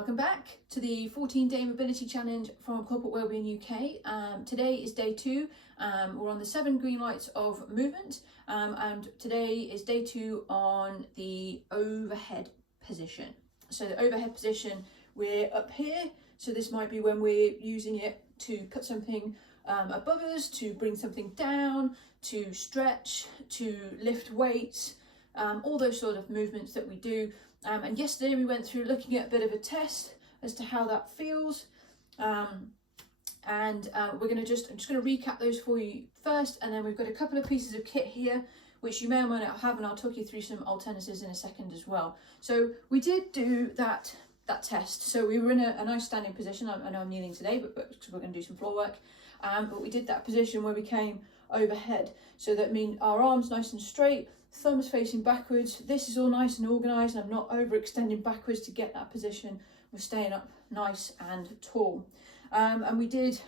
Welcome back to the 14-day mobility challenge from Corporate Wellbeing UK. Today is day 2. We're on the 7 green lights of movement, and today is day 2 on the overhead position. So the overhead position, we're up here, so this might be when we're using it to put something above us, to bring something down, to stretch, to lift weights, all those sort of movements that we do. And yesterday we went through looking at a bit of a test as to how that feels, I'm just going to recap those for you first, and then we've got a couple of pieces of kit here which you may or may not have, and I'll talk you through some alternatives in a second as well. So we did do that test. So we were in a nice standing position. I know I'm kneeling today, but we're going to do some floor work. But we did that position where we came overhead. So that means our arms nice and straight, thumbs facing backwards. This is all nice and organised, and I'm not overextending backwards to get that position. We're staying up nice and tall. And we did,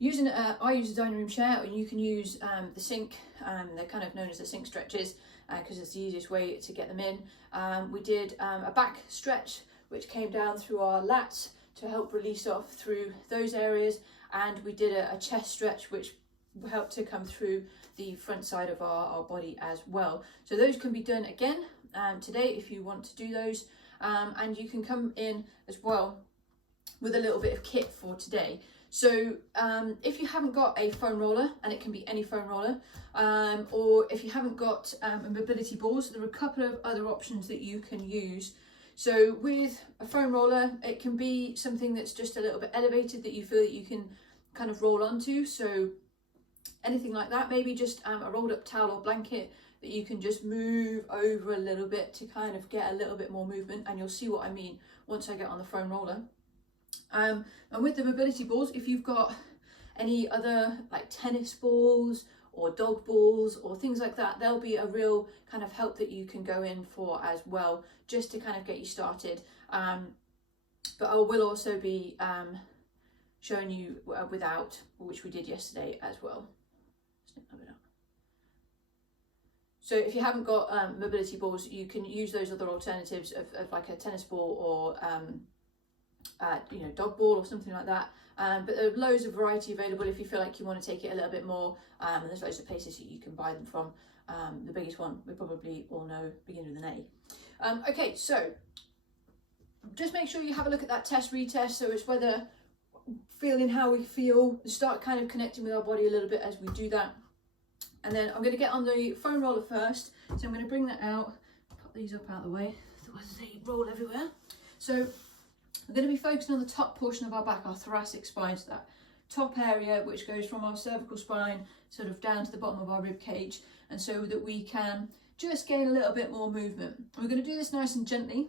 I use a dining room chair, and you can use the sink. They're kind of known as the sink stretches because it's the easiest way to get them in. We did a back stretch which came down through our lats to help release off through those areas, and we did a chest stretch which helped to come through the front side of our body as well. So those can be done again today if you want to do those, and you can come in as well with a little bit of kit for today. So if you haven't got a foam roller, and it can be any foam roller, or if you haven't got a mobility balls, there are a couple of other options that you can use. So with a foam roller, it can be something that's just a little bit elevated that you feel that you can kind of roll onto. So anything like that, maybe just a rolled up towel or blanket that you can just move over a little bit to kind of get a little bit more movement, and you'll see what I mean once I get on the foam roller. And with the mobility balls, if you've got any other like tennis balls or dog balls or things like that, they'll be a real kind of help that you can go in for as well, just to kind of get you started. But I will also be showing you without, which we did yesterday as well. So if you haven't got mobility balls, you can use those other alternatives of like a tennis ball or dog ball or something like that. But there are loads of variety available if you feel like you want to take it a little bit more, and there's loads of places that you can buy them from. The biggest one we probably all know begins with an A. Okay, so just make sure you have a look at that test retest, so it's whether feeling how we feel, start kind of connecting with our body a little bit as we do that. And then I'm going to get on the foam roller first, so I'm going to bring that out, put these up out of the way, otherwise they roll everywhere. So we're going to be focusing on the top portion of our back, our thoracic spine, so that top area which goes from our cervical spine sort of down to the bottom of our rib cage, and so that we can just gain a little bit more movement. We're going to do this nice and gently.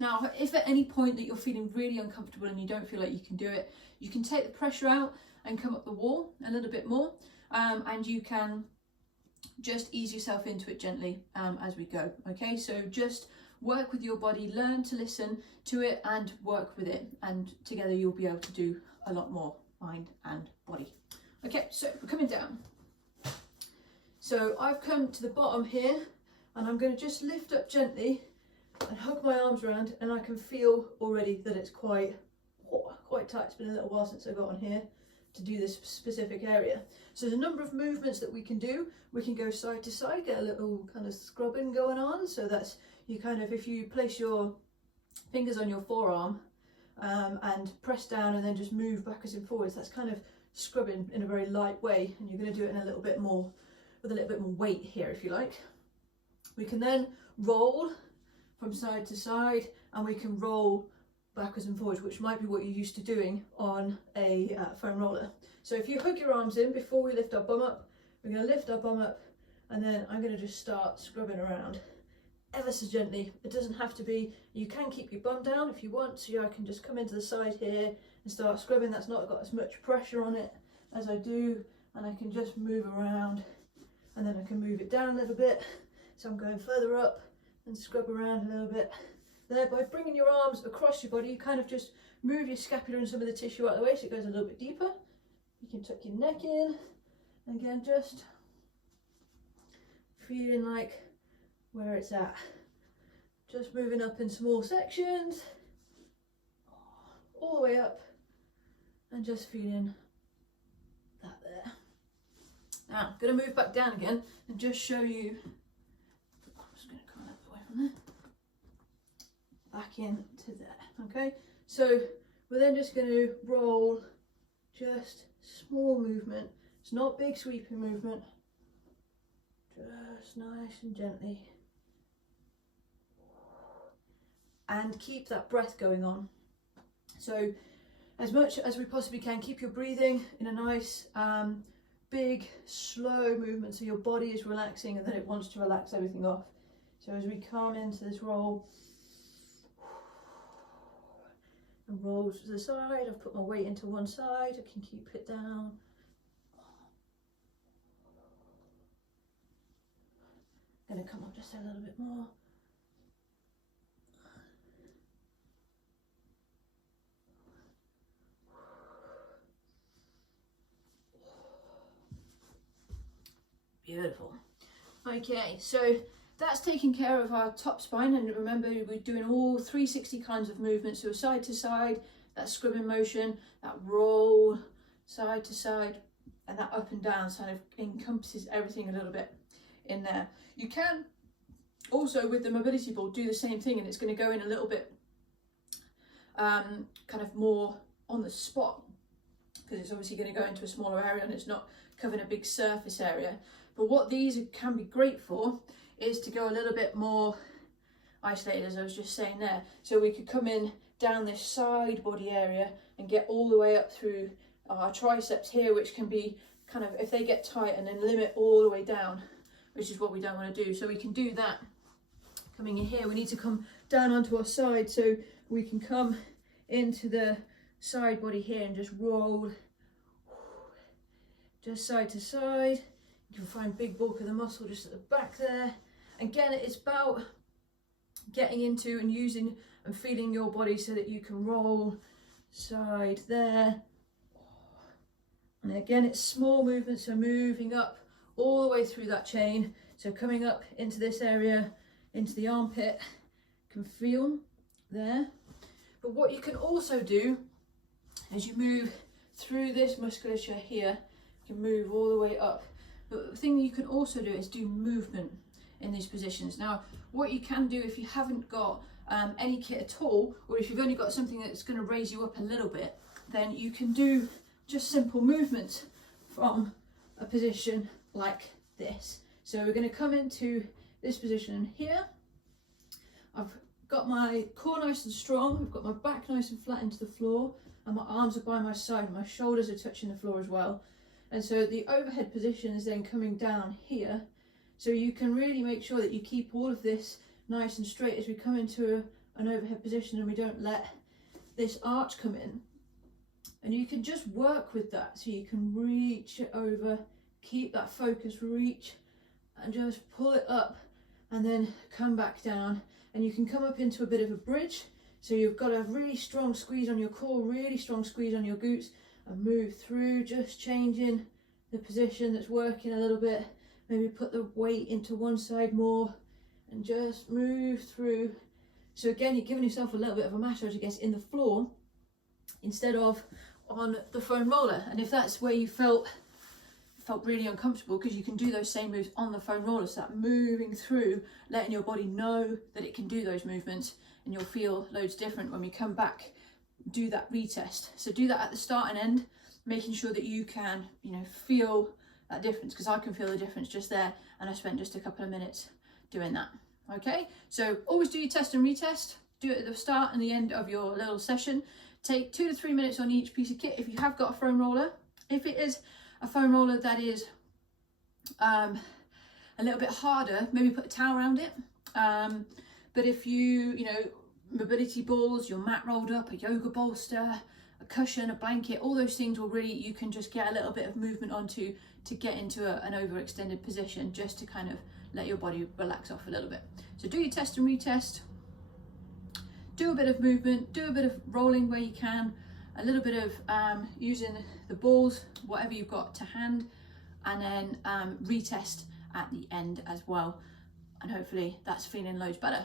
Now, if at any point that you're feeling really uncomfortable and you don't feel like you can do it, you can take the pressure out and come up the wall a little bit more, and you can just ease yourself into it gently as we go. Okay, so just work with your body, learn to listen to it and work with it, and together you'll be able to do a lot more, mind and body. Okay, so we're coming down. So I've come to the bottom here, and I'm going to just lift up gently and hug my arms around, and I can feel already that it's quite tight. It's been a little while since I got on here to do this specific area. So there's a number of movements that we can do. We can go side to side, get a little kind of scrubbing going on. So that's, you kind of, if you place your fingers on your forearm and press down and then just move backwards and forwards, that's kind of scrubbing in a very light way, and you're going to do it in a little bit more, with a little bit more weight here if you like. We can then roll from side to side, and we can roll backwards and forwards, which might be what you're used to doing on a foam roller. So if you hook your arms in before we lift our bum up, we're going to lift our bum up, and then I'm going to just start scrubbing around ever so gently. It doesn't have to be, you can keep your bum down if you want, so I can just come into the side here and start scrubbing. That's not got as much pressure on it as I do, and I can just move around, and then I can move it down a little bit, so I'm going further up and scrub around a little bit. There, by bringing your arms across your body, you kind of just move your scapula and some of the tissue out of the way so it goes a little bit deeper. You can tuck your neck in, and again just feeling like where it's at. Just moving up in small sections, all the way up, and just feeling that there. Now, I'm going to move back down again and just show you. I'm just going to come a little bit away from there. Back into there. Okay, so we're then just going to roll, just small movement. It's not big sweeping movement. Just nice and gently. And keep that breath going on. So as much as we possibly can, keep your breathing in a nice big slow movement, so your body is relaxing and then it wants to relax everything off. So as we come into this roll and roll to the side, I've put my weight into one side, I can keep it down. Going to come up just a little bit more. Beautiful. Okay, so that's taking care of our top spine, and remember we're doing all 360 kinds of movements, so side to side, that scrubbing motion, that roll, side to side, and that up and down kind of encompasses everything a little bit in there. You can also, with the mobility ball, do the same thing, and it's going to go in a little bit kind of more on the spot, because it's obviously going to go into a smaller area and it's not covering a big surface area. But what these can be great for is to go a little bit more isolated, as I was just saying there. So we could come in down this side body area and get all the way up through our triceps here, which can be kind of, if they get tight, and then limit all the way down, which is what we don't want to do. So we can do that coming in here. We need to come down onto our side, so we can come into the side body here and just roll just side to side. You can find big bulk of the muscle just at the back there. Again, it's about getting into and using and feeling your body so that you can roll side there. And again, it's small movements, so moving up all the way through that chain. So coming up into this area, into the armpit, can feel there. But what you can also do as you move through this musculature here, you can move all the way up. But the thing you can also do is do movement in these positions. Now, what you can do if you haven't got any kit at all, or if you've only got something that's going to raise you up a little bit, then you can do just simple movements from a position like this. So we're going to come into this position here. I've got my core nice and strong, I've got my back nice and flat into the floor, and my arms are by my side, my shoulders are touching the floor as well. And so the overhead position is then coming down here. So you can really make sure that you keep all of this nice and straight as we come into an overhead position, and we don't let this arch come in. And you can just work with that, so you can reach it over, keep that focus, reach, and just pull it up, and then come back down. And you can come up into a bit of a bridge, so you've got a really strong squeeze on your core, really strong squeeze on your glutes, and move through, just changing the position that's working a little bit. Maybe put the weight into one side more and just move through. So again, you're giving yourself a little bit of a massage, I guess, in the floor instead of on the foam roller. And if that's where you felt really uncomfortable, because you can do those same moves on the foam roller, so that moving through, letting your body know that it can do those movements, and you'll feel loads different when we come back. Do that retest. So do that at the start and end, making sure that you can, feel that difference, because I can feel the difference just there, and I spent just a couple of minutes doing that. Okay, so always do your test and retest. Do it at the start and the end of your little session. Take 2 to 3 minutes on each piece of kit if you have got a foam roller. If it is a foam roller that is a little bit harder, maybe put a towel around it. But if you mobility balls, your mat rolled up, a yoga bolster, a cushion, a blanket, all those things will really, you can just get a little bit of movement onto to get into an overextended position, just to kind of let your body relax off a little bit. So do your test and retest, do a bit of movement, do a bit of rolling where you can, a little bit of using the balls, whatever you've got to hand, and then retest at the end as well. And hopefully that's feeling loads better.